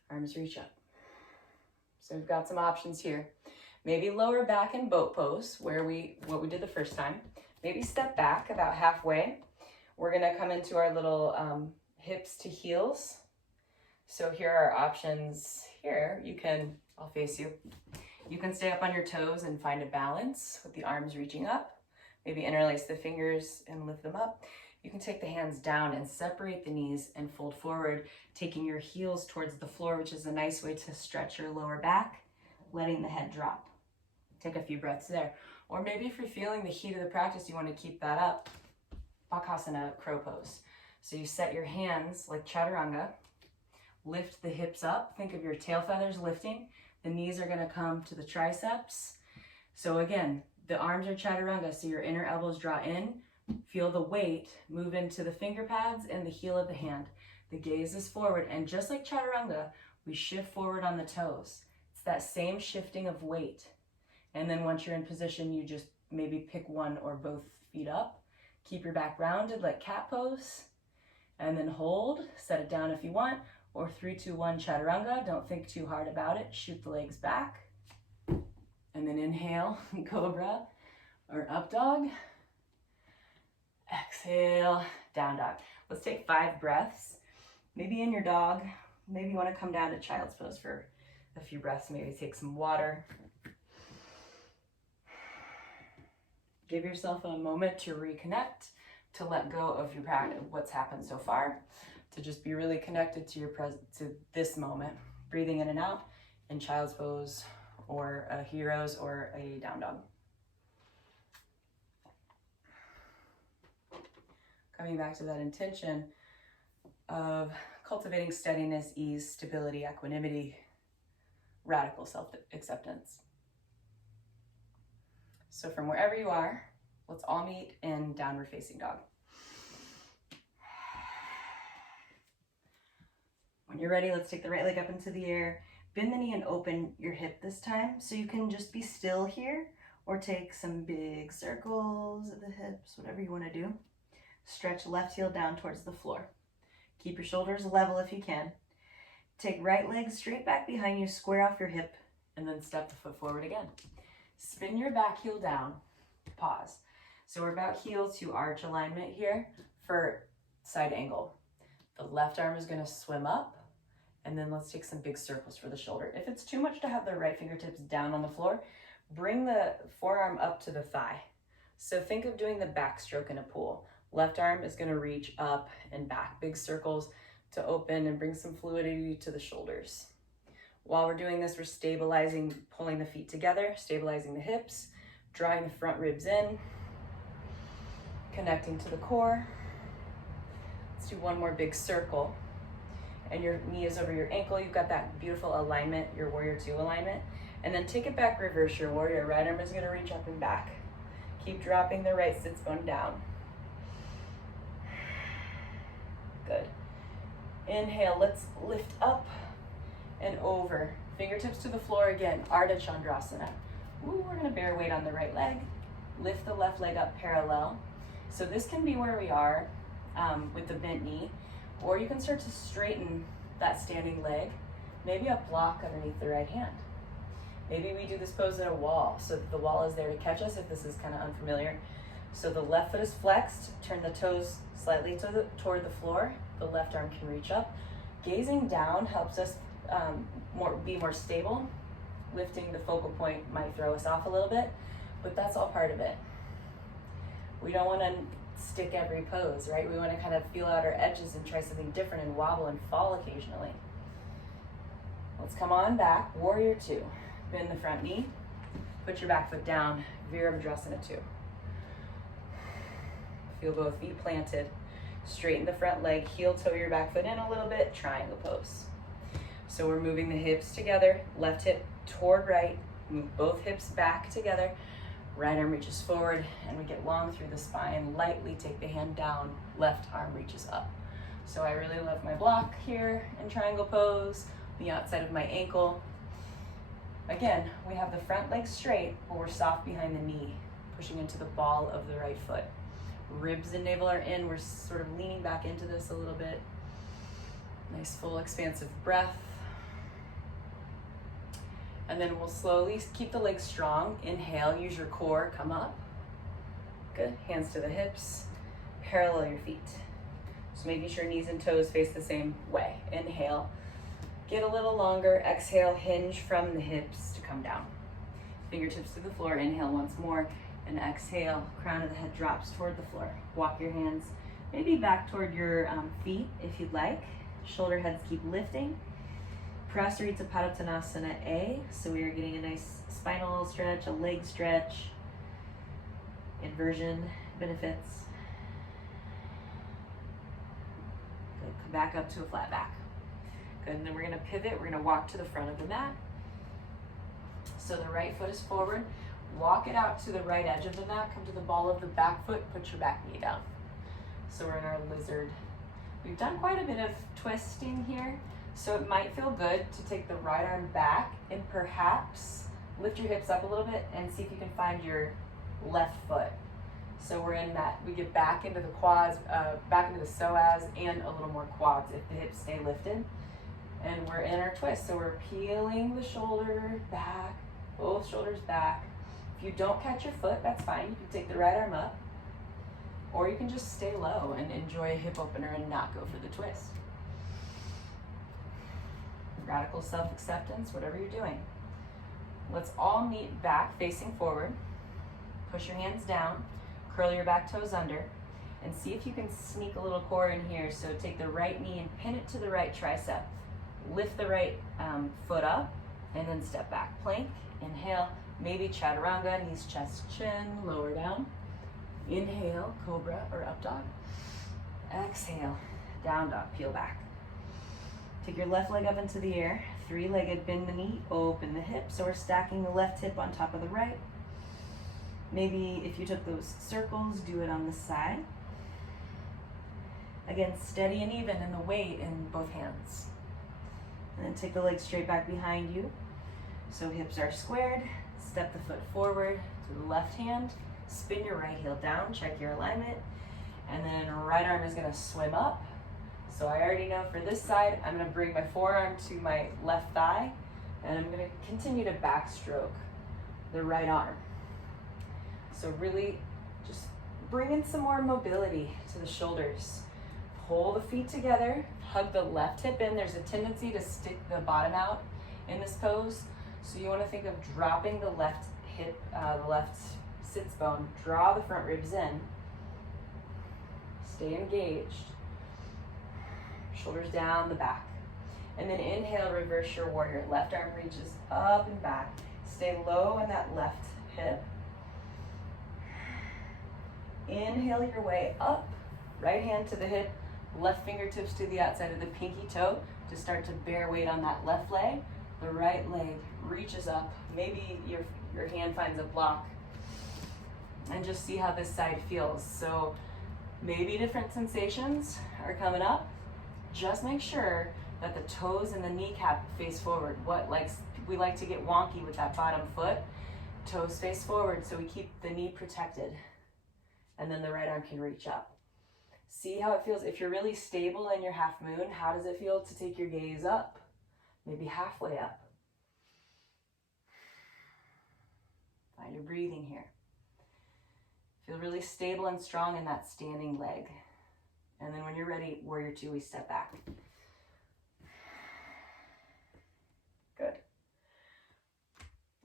Arms reach up. So we've got some options here. Maybe lower back in boat pose, what we did the first time. Maybe step back about halfway. We're gonna come into our little hips to heels. So here are our options here. I'll face you. You can stay up on your toes and find a balance with the arms reaching up. Maybe interlace the fingers and lift them up. You can take the hands down and separate the knees and fold forward, taking your heels towards the floor, which is a nice way to stretch your lower back, letting the head drop. Take a few breaths there. Or maybe if you're feeling the heat of the practice, you want to keep that up. Bakasana, crow pose. So you set your hands like chaturanga, lift the hips up. Think of your tail feathers lifting. The knees are going to come to the triceps. So again, the arms are chaturanga, so your inner elbows draw in. Feel the weight move into the finger pads and the heel of the hand. The gaze is forward, and just like chaturanga, we shift forward on the toes. It's that same shifting of weight. And then once you're in position, you just maybe pick one or both feet up. Keep your back rounded like cat pose, and then hold. Set it down if you want, or 3, 2, 1 chaturanga. Don't think too hard about it. Shoot the legs back, and then inhale, cobra or up dog. Exhale, down dog. Let's take 5 breaths. Maybe in your dog. Maybe you want to come down to child's pose for a few breaths. Maybe take some water. Give yourself a moment to reconnect, to let go of your practice, what's happened so far, to just be really connected to your to this moment. Breathing in and out in child's pose or a hero's or a down dog. Coming back to that intention of cultivating steadiness, ease, stability, equanimity, radical self-acceptance. So from wherever you are, let's all meet in downward facing dog. When you're ready, let's take the right leg up into the air. Bend the knee and open your hip this time. So you can just be still here or take some big circles of the hips, whatever you want to do. Stretch left heel down towards the floor. Keep your shoulders level if you can. Take right leg straight back behind you, square off your hip, and then step the foot forward again. Spin your back heel down, pause. So we're about heel to arch alignment here for side angle. The left arm is going to swim up, and then let's take some big circles for the shoulder. If it's too much to have the right fingertips down on the floor, bring the forearm up to the thigh. So think of doing the backstroke in a pool. Left arm is going to reach up and back, big circles to open and bring some fluidity to the shoulders. While we're doing this, we're stabilizing, pulling the feet together, stabilizing the hips, drawing the front ribs in, connecting to the core. Let's do one more big circle. And your knee is over your ankle. You've got that beautiful alignment, your warrior 2 alignment. And then take it back, reverse your warrior. Right arm is going to reach up and back. Keep dropping the right sits bone down. Good. Inhale, let's lift up and over. Fingertips to the floor again, Ardha Chandrasana. Ooh, we're gonna bear weight on the right leg. Lift the left leg up parallel. So this can be where we are with the bent knee, or you can start to straighten that standing leg, maybe a block underneath the right hand. Maybe we do this pose at a wall so that the wall is there to catch us if this is kind of unfamiliar. So the left foot is flexed, turn the toes slightly toward the floor, the left arm can reach up. Gazing down helps us be more stable. Lifting the focal point might throw us off a little bit, but that's all part of it. We don't want to stick every pose, right? We want to kind of feel out our edges and try something different and wobble and fall occasionally. Let's come on back, warrior two. Bend the front knee, put your back foot down, Virabhadrasana 2. Feel both feet planted. Straighten the front leg, heel toe your back foot in a little bit, triangle pose. So we're moving the hips together, left hip toward right, move both hips back together, right arm reaches forward, and we get long through the spine. Lightly take the hand down, left arm reaches up. So I really love my block here in triangle pose, the outside of my ankle. Again, we have the front leg straight, but we're soft behind the knee, pushing into the ball of the right foot. Ribs and navel are in. We're sort of leaning back into this a little bit. Nice full expansive breath. And then we'll slowly keep the legs strong. Inhale, use your core, come up. Good, hands to the hips, parallel your feet. So making sure knees and toes face the same way. Inhale, get a little longer. Exhale, hinge from the hips to come down. Fingertips to the floor, inhale once more. And exhale, crown of the head drops toward the floor. Walk your hands maybe back toward your feet if you'd like. Shoulder heads keep lifting. Prasarita Padottanasana A. So we are getting a nice spinal stretch, a leg stretch. Inversion benefits. Good. Come back up to a flat back. Good. And then we're going to pivot. We're going to walk to the front of the mat. So the right foot is forward. Walk it out to the right edge of the mat. Come to the ball of the back foot. Put your back knee down. So we're in our lizard. We've done quite a bit of twisting here. So it might feel good to take the right arm back and perhaps lift your hips up a little bit and see if you can find your left foot. So we're in that, we get back into the quads, back into the psoas and a little more quads if the hips stay lifted. And we're in our twist. So we're peeling the shoulder back, both shoulders back. If you don't catch your foot, that's fine. You can take the right arm up, or you can just stay low and enjoy a hip opener and not go for the twist. Radical self-acceptance, whatever you're doing. Let's all meet back facing forward. Push your hands down, curl your back toes under, and see if you can sneak a little core in here. So take the right knee and pin it to the right tricep. Lift the right foot up, and then step back. Plank, inhale, maybe chaturanga, knees, chest, chin, lower down. Inhale, cobra or up dog. Exhale, down dog, peel back. Take your left leg up into the air, three-legged, bend the knee, open the hip. So we're stacking the left hip on top of the right. Maybe if you took those circles, do it on the side. Again, steady and even in the weight in both hands. And then take the legs straight back behind you. So hips are squared. Step the foot forward to the left hand. Spin your right heel down, check your alignment. And then right arm is gonna swim up. So I already know for this side, I'm gonna bring my forearm to my left thigh, and I'm gonna continue to backstroke the right arm. So really just bring in some more mobility to the shoulders. Pull the feet together, hug the left hip in. There's a tendency to stick the bottom out in this pose. So you wanna think of dropping the left hip, the left sits bone, draw the front ribs in, stay engaged. Shoulders down the back. And then inhale, reverse your warrior. Left arm reaches up and back. Stay low in that left hip. Inhale your way up. Right hand to the hip. Left fingertips to the outside of the pinky toe to start to bear weight on that left leg. The right leg reaches up. Maybe your hand finds a block. And just see how this side feels. So maybe different sensations are coming up. just make sure that the toes and the kneecap face forward. We like to get wonky with that bottom foot. Toes face forward so we keep the knee protected. And then the right arm can reach up. See how it feels. If you're really stable in your half moon, how does it feel to take your gaze up? Maybe halfway up. Find your breathing here. Feel really stable and strong in that standing leg. And then when you're ready, warrior two, we step back. Good.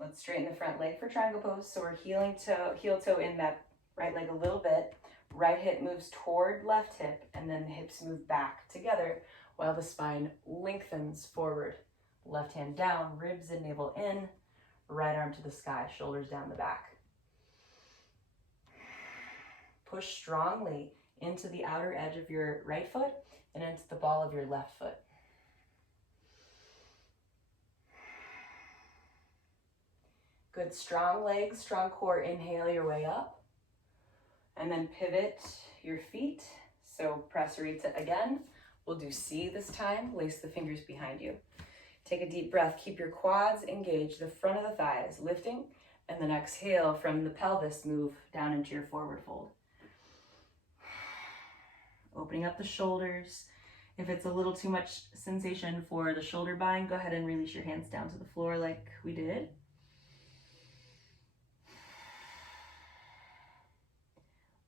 Let's straighten the front leg for triangle pose. So we're heel toe in that right leg a little bit. Right hip moves toward left hip, and then the hips move back together while the spine lengthens forward. Left hand down, ribs and navel in, right arm to the sky, shoulders down the back. Push strongly into the outer edge of your right foot and into the ball of your left foot. Good, strong legs, strong core. Inhale your way up. And then pivot your feet. So prasarita again. We'll do C this time. Lace the fingers behind you. Take a deep breath. Keep your quads engaged, the front of the thighs lifting, and then exhale from the pelvis, move down into your forward fold. Opening up the shoulders. If it's a little too much sensation for the shoulder bind, go ahead and release your hands down to the floor like we did.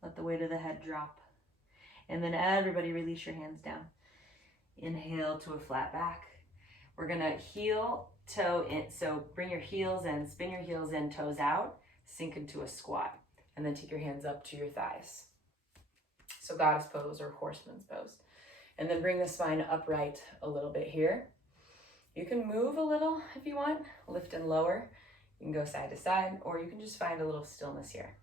Let the weight of the head drop. And then everybody release your hands down. Inhale to a flat back. We're gonna heel toe in. So bring your heels in, spin your heels in, toes out, sink into a squat. And then take your hands up to your thighs. So goddess pose or horseman's pose. And then bring the spine upright a little bit here. You can move a little if you want, lift and lower. You can go side to side, or you can just find a little stillness here.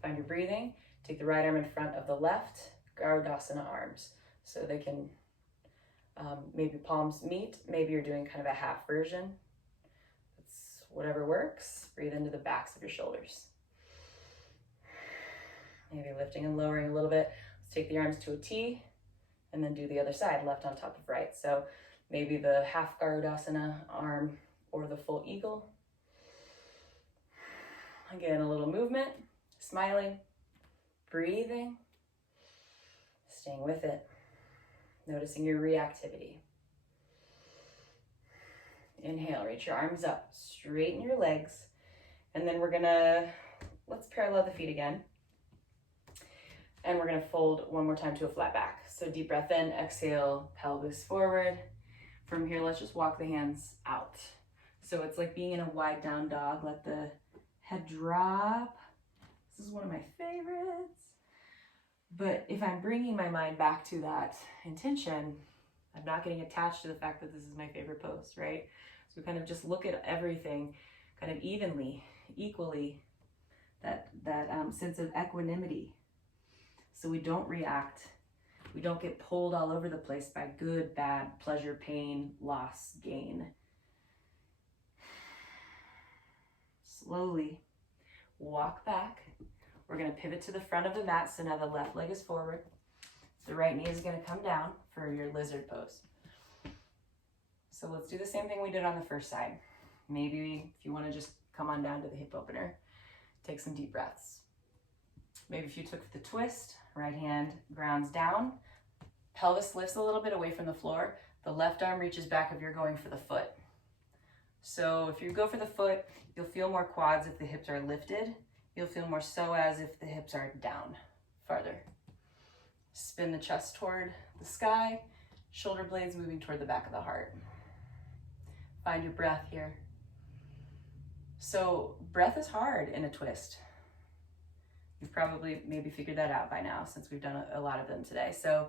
Find your breathing. Take the right arm in front of the left, Garudasana arms. So they can maybe palms meet. Maybe you're doing kind of a half version. It's whatever works. Breathe into the backs of your shoulders. Maybe lifting and lowering a little bit. Let's take the arms to a T and then do the other side, left on top of right. So maybe the half Garudasana arm or the full eagle. Again, a little movement, smiling, breathing, staying with it, noticing your reactivity. Inhale, reach your arms up, straighten your legs, and then let's parallel the feet again. And we're gonna fold one more time to a flat back. So deep breath in, exhale, pelvis forward. From here, let's just walk the hands out. So it's like being in a wide down dog. Let the head drop. This is one of my favorites. But if I'm bringing my mind back to that intention, I'm not getting attached to the fact that this is my favorite pose, right? So we kind of just look at everything kind of evenly, equally, that sense of equanimity. So we don't react. We don't get pulled all over the place by good, bad, pleasure, pain, loss, gain. Slowly walk back. We're going to pivot to the front of the mat. So now the left leg is forward. The right knee is going to come down for your lizard pose. So let's do the same thing we did on the first side. Maybe if you want to just come on down to the hip opener, take some deep breaths. Maybe if you took the twist, right hand grounds down, pelvis lifts a little bit away from the floor, the left arm reaches back if you're going for the foot. So if you go for the foot, you'll feel more quads if the hips are lifted. You'll feel more psoas if the hips are down farther. Spin the chest toward the sky, shoulder blades moving toward the back of the heart. Find your breath here. So breath is hard in a twist. You've probably maybe figured that out by now since we've done a lot of them today. So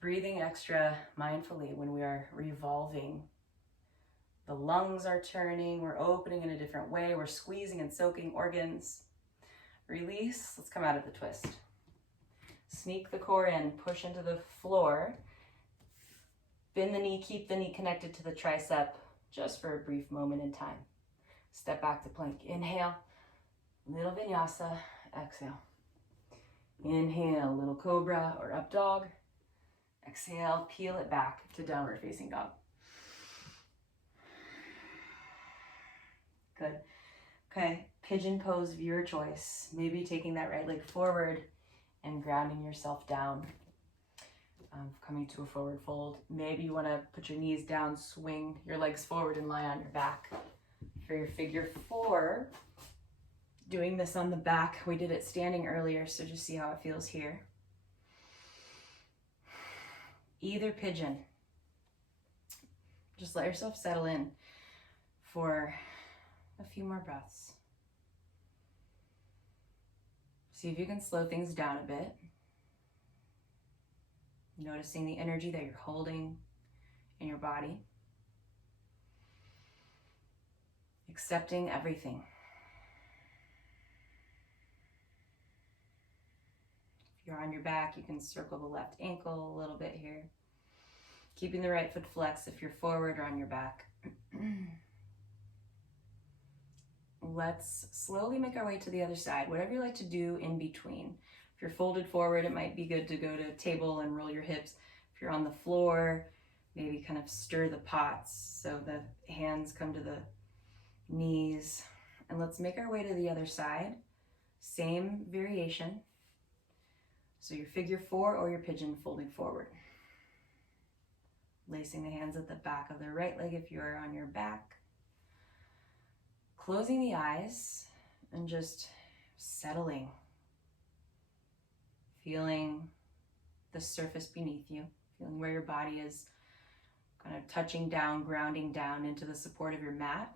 breathing extra mindfully when we are revolving. The lungs are turning, we're opening in a different way, we're squeezing and soaking organs. Release, let's come out of the twist. Sneak the core in, push into the floor. Bend the knee, keep the knee connected to the tricep just for a brief moment in time. Step back to plank. Inhale, little vinyasa, exhale. Inhale, little cobra or up dog. Exhale, peel it back to downward facing dog. Good. Okay, pigeon pose of your choice. Maybe taking that right leg forward and grounding yourself down. Coming to a forward fold. Maybe you want to put your knees down, swing your legs forward and lie on your back. For your figure four, doing this on the back. We did it standing earlier, so just see how it feels here. Either pigeon. Just let yourself settle in for a few more breaths. See if you can slow things down a bit. Noticing the energy that you're holding in your body. Accepting everything. If you're on your back, you can circle the left ankle a little bit here. Keeping the right foot flexed if you're forward or on your back. Let's slowly make our way to the other side. Whatever you like to do in between. If you're folded forward, it might be good to go to a table and roll your hips. If you're on the floor, maybe kind of stir the pots so the hands come to the knees. And let's make our way to the other side. Same variation. So your figure four or your pigeon folding forward. Lacing the hands at the back of the right leg if you're on your back. Closing the eyes and just settling. Feeling the surface beneath you. Feeling where your body is kind of touching down, grounding down into the support of your mat.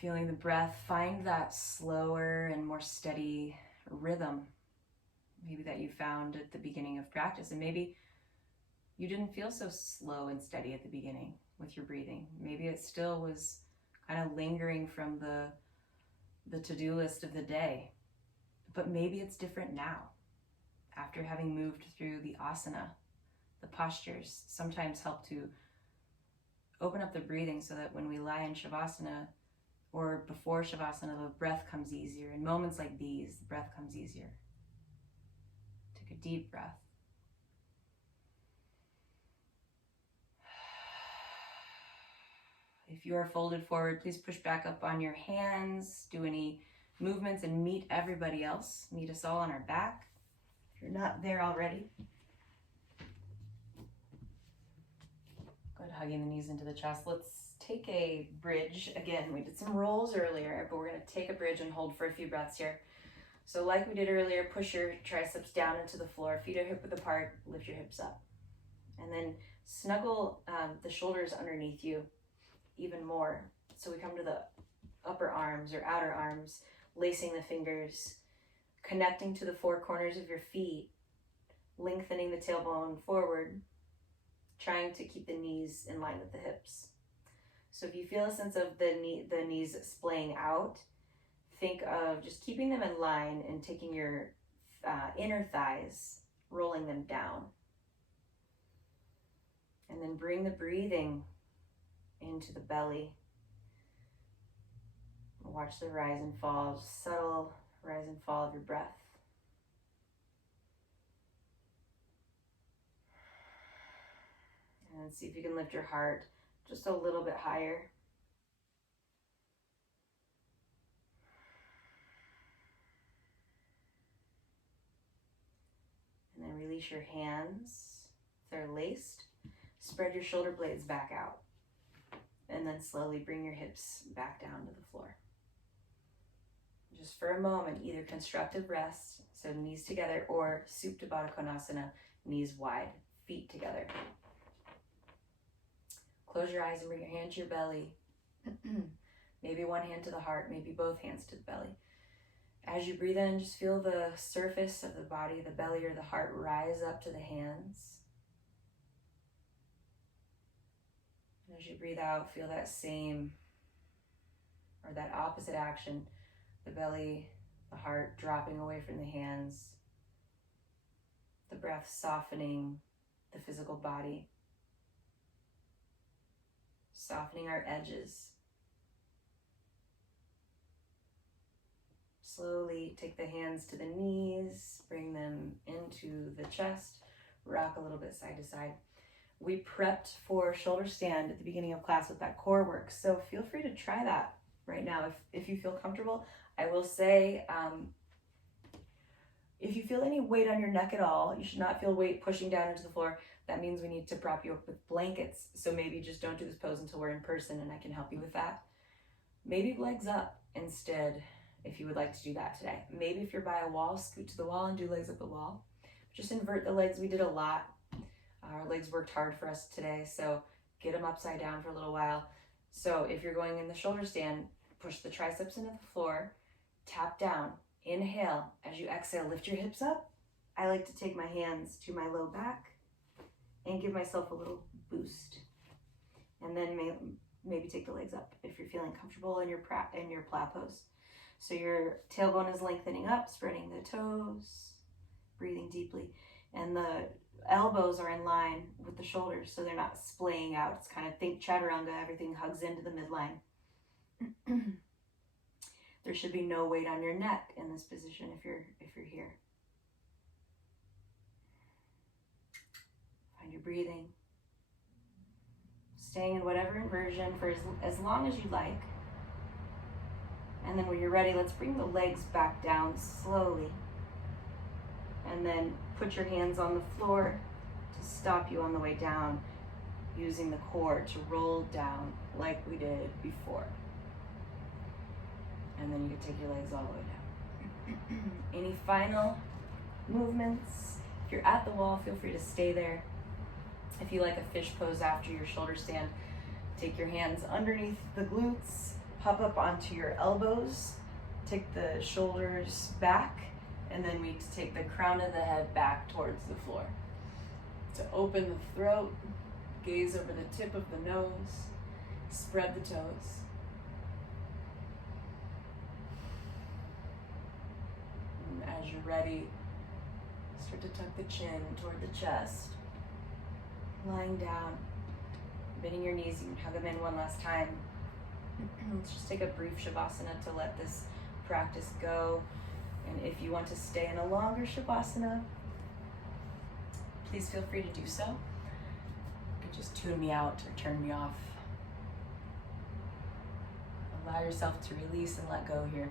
Feeling the breath. Find that slower and more steady rhythm. Maybe that you found at the beginning of practice. And maybe you didn't feel so slow and steady at the beginning with your breathing. Maybe it still was kind of lingering from the to-do list of the day. But maybe it's different now. After having moved through the asana, the postures sometimes help to open up the breathing so that when we lie in shavasana or before shavasana, the breath comes easier. In moments like these, the breath comes easier. Take a deep breath. If you are folded forward, please push back up on your hands. Do any movements and meet everybody else. Meet us all on our back. If you're not there already. Good, hugging the knees into the chest. Let's take a bridge. Again, we did some rolls earlier, but we're going to take a bridge and hold for a few breaths here. So like we did earlier, push your triceps down into the floor. Feet are hip width apart. Lift your hips up. And then snuggle the shoulders underneath you even more. So we come to the upper arms or outer arms, lacing the fingers, connecting to the four corners of your feet, lengthening the tailbone forward, trying to keep the knees in line with the hips. So if you feel a sense of the knees splaying out, think of just keeping them in line and taking your inner thighs, rolling them down. And then bring the breathing into the belly. Watch the rise and fall, subtle rise and fall of your breath. And see if you can lift your heart just a little bit higher. And then release your hands if they're laced. Spread your shoulder blades back out. And then slowly bring your hips back down to the floor. Just for a moment, either constructive rest, so knees together, or Supta Baddha Konasana, knees wide, feet together. Close your eyes and bring your hand to your belly. Maybe one hand to the heart, maybe both hands to the belly. As you breathe in, just feel the surface of the body, the belly or the heart, rise up to the hands. As you breathe out, feel that same or that opposite action, the belly, the heart dropping away from the hands, the breath softening the physical body, softening our edges. slowly take the hands to the knees, bring them into the chest, rock a little bit side to side. We prepped for shoulder stand at the beginning of class with that core work, so feel free to try that right now if you feel comfortable. I will say, if you feel any weight on your neck at all, you should not feel weight pushing down into the floor. That means we need to prop you up with blankets, so maybe just don't do this pose until we're in person and I can help you with that. Maybe legs up instead if you would like to do that today. Maybe if you're by a wall, scoot to the wall and do legs up the wall. Just invert the legs. We did a lot. Our legs worked hard for us today, so get them upside down for a little while. So if you're going in the shoulder stand, push the triceps into the floor, tap down, inhale. As you exhale, lift your hips up. I like to take my hands to my low back and give myself a little boost. And then maybe take the legs up if you're feeling comfortable in your plow pose. So your tailbone is lengthening up, spreading the toes, breathing deeply. And the elbows are in line with the shoulders, so they're not splaying out. It's kind of, think chaturanga, everything hugs into the midline. There should be no weight on your neck in this position if you're here. Find your breathing. Staying in whatever inversion for as long as you like. And then when you're ready, let's bring the legs back down slowly. And then put your hands on the floor to stop you on the way down, using the core to roll down like we did before. And then you can take your legs all the way down. Any final movements? If you're at the wall, feel free to stay there. If you like a fish pose after your shoulder stand, take your hands underneath the glutes, pop up onto your elbows, take the shoulders back, and then we take the crown of the head back towards the floor. To open the throat, gaze over the tip of the nose, spread the toes. And as you're ready, start to tuck the chin toward the chest. Lying down, bending your knees, you can hug them in one last time. Let's just take a brief shavasana to let this practice go. And if you want to stay in a longer shavasana, please feel free to do so. You can just tune me out or turn me off. Allow yourself to release and let go here.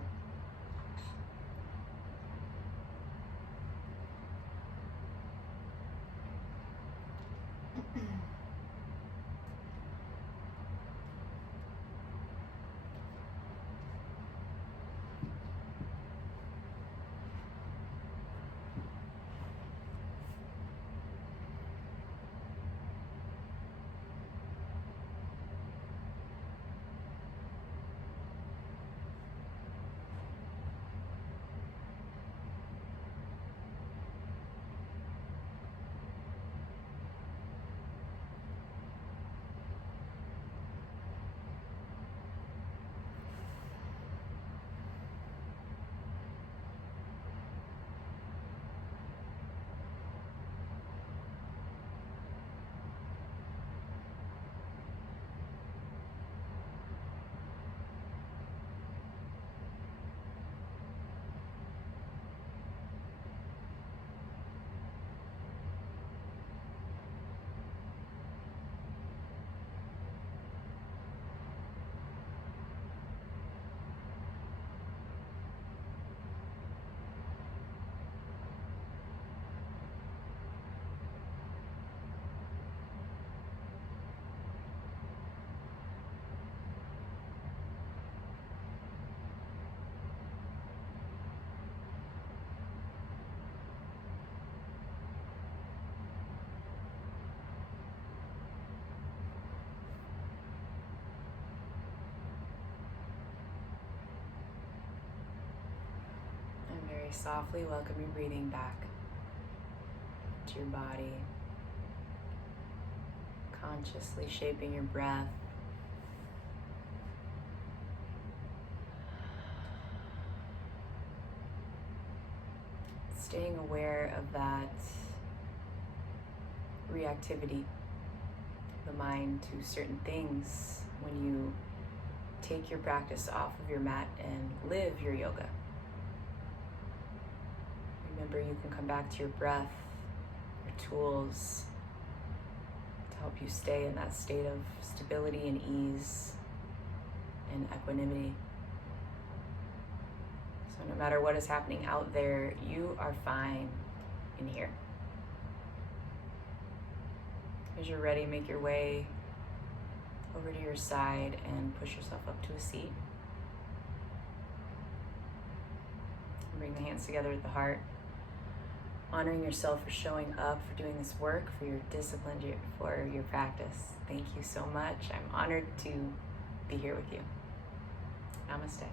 Very softly welcome your breathing back to your body, consciously shaping your breath. Staying aware of that reactivity, the mind to certain things when you take your practice off of your mat and live your yoga. remember, you can come back to your breath, your tools, to help you stay in that state of stability and ease and equanimity. So no matter what is happening out there, you are fine in here. As you're ready, make your way over to your side and push yourself up to a seat. Bring the hands together at the heart, honoring yourself for showing up, for doing this work, for your discipline, for your practice. Thank you so much. I'm honored to be here with you. Namaste.